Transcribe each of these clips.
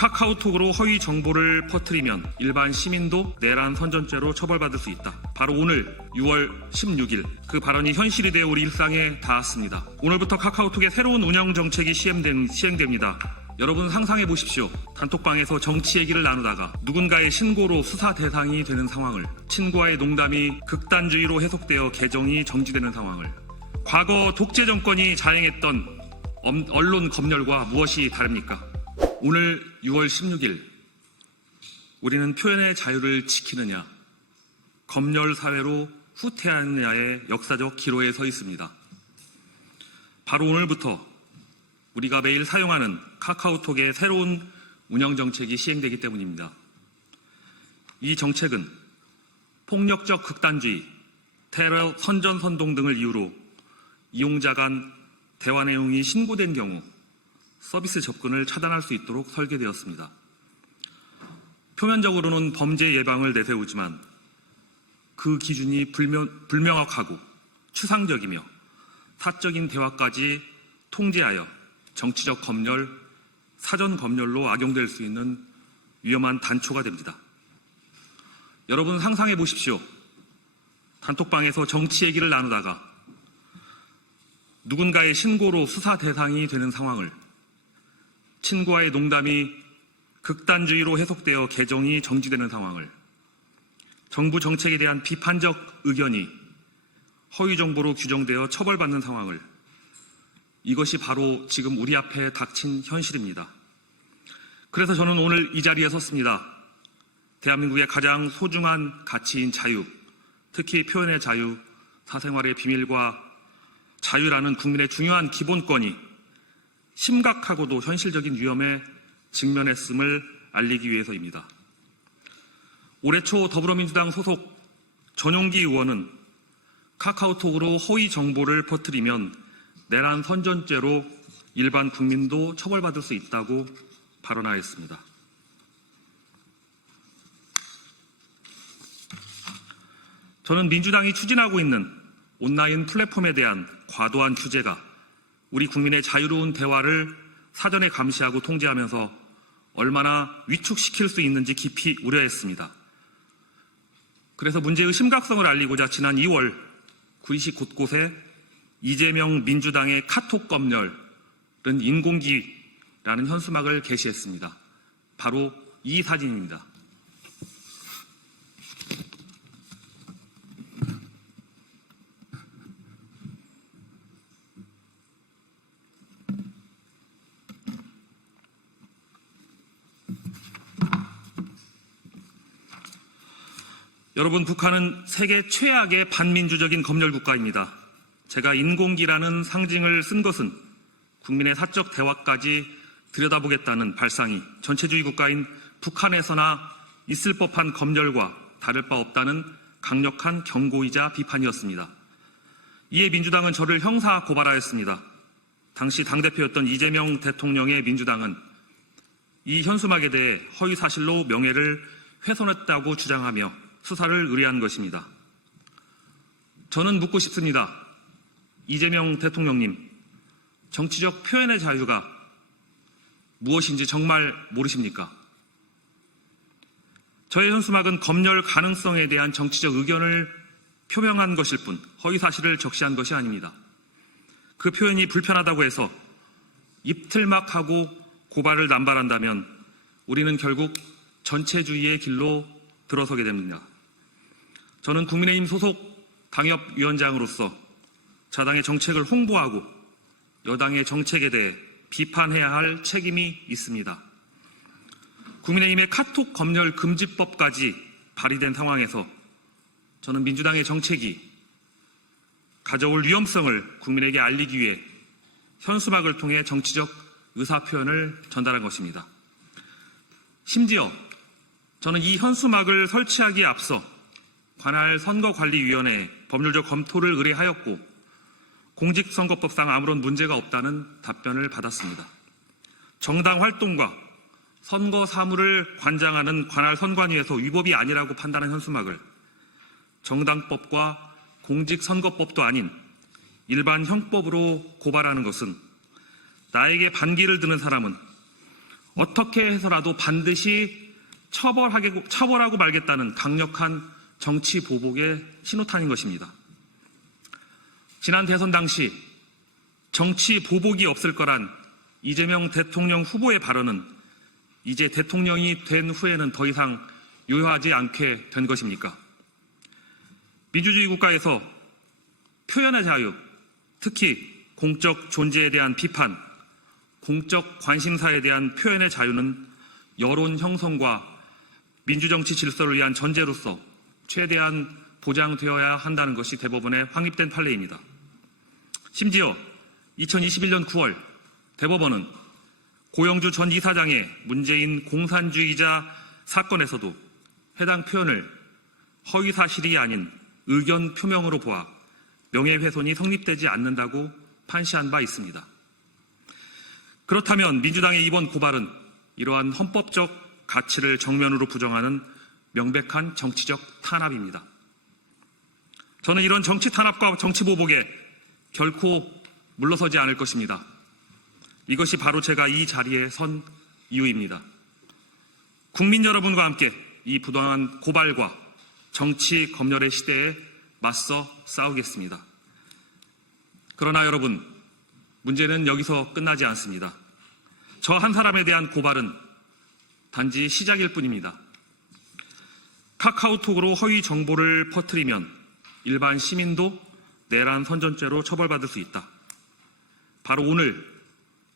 카카오톡으로 허위 정보를 퍼뜨리면 일반 시민도 내란 선전죄로 처벌받을 수 있다. 바로 오늘 6월 16일 그 발언이 현실이 되어 우리 일상에 닿았습니다. 오늘부터 카카오톡의 새로운 운영 정책이 시행됩니다. 여러분 상상해 보십시오. 단톡방에서 정치 얘기를 나누다가 누군가의 신고로 수사 대상이 되는 상황을, 친구와의 농담이 극단주의로 해석되어 계정이 정지되는 상황을, 과거 독재 정권이 자행했던 언론 검열과 무엇이 다릅니까? 오늘 6월 16일 우리는 표현의 자유를 지키느냐, 검열 사회로 후퇴하느냐의 역사적 기로에 서 있습니다. 바로 오늘부터 우리가 매일 사용하는 카카오톡의 새로운 운영 정책이 시행되기 때문입니다. 이 정책은 폭력적 극단주의, 테러 선전선동 등을 이유로 이용자 간 대화 내용이 신고된 경우 서비스 접근을 차단할 수 있도록 설계되었습니다. 표면적으로는 범죄 예방을 내세우지만 그 기준이 불명확하고 추상적이며 사적인 대화까지 통제하여 정치적 검열, 사전 검열로 악용될 수 있는 위험한 단초가 됩니다. 여러분 상상해 보십시오. 단톡방에서 정치 얘기를 나누다가 누군가의 신고로 수사 대상이 되는 상황을, 친구와의 농담이 극단주의로 해석되어 계정이 정지되는 상황을, 정부 정책에 대한 비판적 의견이 허위 정보로 규정되어 처벌받는 상황을, 이것이 바로 지금 우리 앞에 닥친 현실입니다. 그래서 저는 오늘 이 자리에 섰습니다. 대한민국의 가장 소중한 가치인 자유, 특히 표현의 자유, 사생활의 비밀과 자유라는 국민의 중요한 기본권이 심각하고도 현실적인 위험에 직면했음을 알리기 위해서입니다. 올해 초 더불어민주당 소속 전용기 의원은 카카오톡으로 허위 정보를 퍼뜨리면 내란 선전죄로 일반 국민도 처벌받을 수 있다고 발언하였습니다. 저는 민주당이 추진하고 있는 온라인 플랫폼에 대한 과도한 규제가 우리 국민의 자유로운 대화를 사전에 감시하고 통제하면서 얼마나 위축시킬 수 있는지 깊이 우려했습니다. 그래서 문제의 심각성을 알리고자 지난 2월 구리시 곳곳에 이재명 민주당의 카톡 검열은 인공기라는 현수막을 게시했습니다. 바로 이 사진입니다. 여러분, 북한은 세계 최악의 반민주적인 검열 국가입니다. 제가 인공기라는 상징을 쓴 것은 국민의 사적 대화까지 들여다보겠다는 발상이 전체주의 국가인 북한에서나 있을 법한 검열과 다를 바 없다는 강력한 경고이자 비판이었습니다. 이에 민주당은 저를 형사 고발하였습니다. 당시 당대표였던 이재명 대통령의 민주당은 이 현수막에 대해 허위 사실로 명예를 훼손했다고 주장하며 수사를 의뢰한 것입니다. 저는 묻고 싶습니다. 이재명 대통령님, 정치적 표현의 자유가 무엇인지 정말 모르십니까? 저의 현수막은 검열 가능성에 대한 정치적 의견을 표명한 것일 뿐 허위 사실을 적시한 것이 아닙니다. 그 표현이 불편하다고 해서 입틀막하고 고발을 남발한다면 우리는 결국 전체주의의 길로 들어서게 됩니다. 저는 국민의힘 소속 당협위원장으로서 자당의 정책을 홍보하고 여당의 정책에 대해 비판해야 할 책임이 있습니다. 국민의힘의 카톡 검열 금지법까지 발의된 상황에서 저는 민주당의 정책이 가져올 위험성을 국민에게 알리기 위해 현수막을 통해 정치적 의사표현을 전달한 것입니다. 심지어 저는 이 현수막을 설치하기에 앞서 관할 선거관리위원회에 법률적 검토를 의뢰하였고 공직선거법상 아무런 문제가 없다는 답변을 받았습니다. 정당 활동과 선거 사무를 관장하는 관할 선관위에서 위법이 아니라고 판단한 현수막을 정당법과 공직선거법도 아닌 일반 형법으로 고발하는 것은 나에게 반기를 드는 사람은 어떻게 해서라도 반드시 처벌하고 말겠다는 강력한 정치 보복의 신호탄인 것입니다. 지난 대선 당시 정치 보복이 없을 거란 이재명 대통령 후보의 발언은 이제 대통령이 된 후에는 더 이상 유효하지 않게 된 것입니까? 민주주의 국가에서 표현의 자유, 특히 공적 존재에 대한 비판, 공적 관심사에 대한 표현의 자유는 여론 형성과 민주정치 질서를 위한 전제로서 최대한 보장되어야 한다는 것이 대법원의 확립된 판례입니다. 심지어 2021년 9월 대법원은 고영주 전 이사장의 문재인 공산주의자 사건에서도 해당 표현을 허위사실이 아닌 의견 표명으로 보아 명예훼손이 성립되지 않는다고 판시한 바 있습니다. 그렇다면 민주당의 이번 고발은 이러한 헌법적 가치를 정면으로 부정하는 명백한 정치적 탄압입니다. 저는 이런 정치 탄압과 정치 보복에 결코 물러서지 않을 것입니다. 이것이 바로 제가 이 자리에 선 이유입니다. 국민 여러분과 함께 이 부당한 고발과 정치 검열의 시대에 맞서 싸우겠습니다. 그러나 여러분, 문제는 여기서 끝나지 않습니다. 저 한 사람에 대한 고발은 단지 시작일 뿐입니다. 카카오톡으로 허위 정보를 퍼뜨리면 일반 시민도 내란 선전죄로 처벌받을 수 있다. 바로 오늘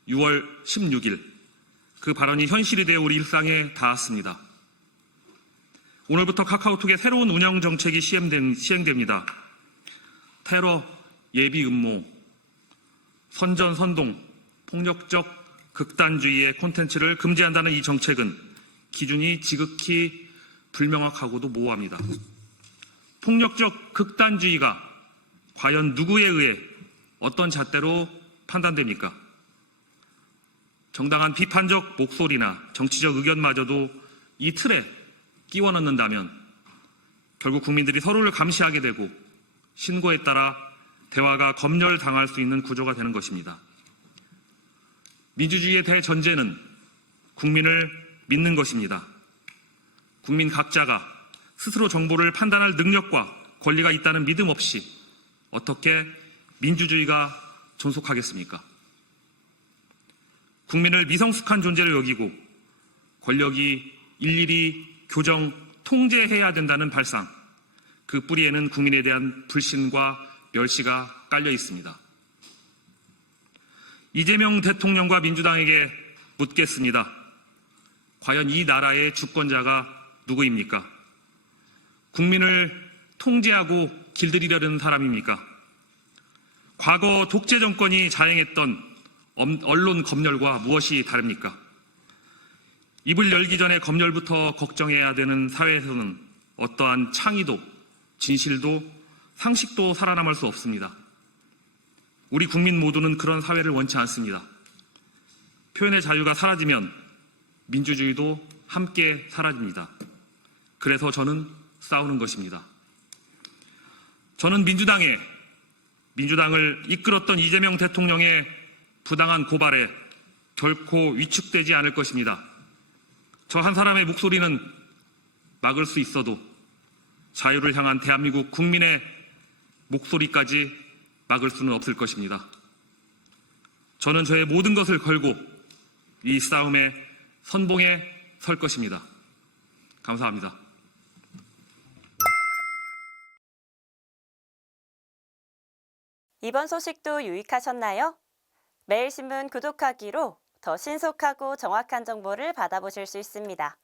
6월 16일 그 발언이 현실이 되어 우리 일상에 닿았습니다. 오늘부터 카카오톡의 새로운 운영 정책이 시행됩니다. 테러, 예비 음모, 선전, 선동, 폭력적 극단주의의 콘텐츠를 금지한다는 이 정책은 기준이 지극히 불명확하고도 모호합니다. 폭력적 극단주의가 과연 누구에 의해 어떤 잣대로 판단됩니까? 정당한 비판적 목소리나 정치적 의견마저도 이 틀에 끼워 넣는다면 결국 국민들이 서로를 감시하게 되고 신고에 따라 대화가 검열당할 수 있는 구조가 되는 것입니다. 민주주의의 대전제는 국민을 믿는 것입니다. 국민 각자가 스스로 정보를 판단할 능력과 권리가 있다는 믿음 없이 어떻게 민주주의가 존속하겠습니까? 국민을 미성숙한 존재로 여기고 권력이 일일이 교정, 통제해야 된다는 발상, 그 뿌리에는 국민에 대한 불신과 멸시가 깔려 있습니다. 이재명 대통령과 민주당에게 묻겠습니다. 과연 이 나라의 주권자가 누구입니까? 국민을 통제하고 길들이려는 사람입니까? 과거 독재 정권이 자행했던 언론 검열과 무엇이 다릅니까? 입을 열기 전에 검열부터 걱정해야 되는 사회에서는 어떠한 창의도, 진실도, 상식도 살아남을 수 없습니다. 우리 국민 모두는 그런 사회를 원치 않습니다. 표현의 자유가 사라지면 민주주의도 함께 사라집니다. 그래서 저는 싸우는 것입니다. 저는 민주당을 이끌었던 이재명 대통령의 부당한 고발에 결코 위축되지 않을 것입니다. 저 한 사람의 목소리는 막을 수 있어도 자유를 향한 대한민국 국민의 목소리까지 막을 수는 없을 것입니다. 저는 저의 모든 것을 걸고 이 싸움의 선봉에 설 것입니다. 감사합니다. 이번 소식도 유익하셨나요? 매일신문 구독하기로 더 신속하고 정확한 정보를 받아보실 수 있습니다.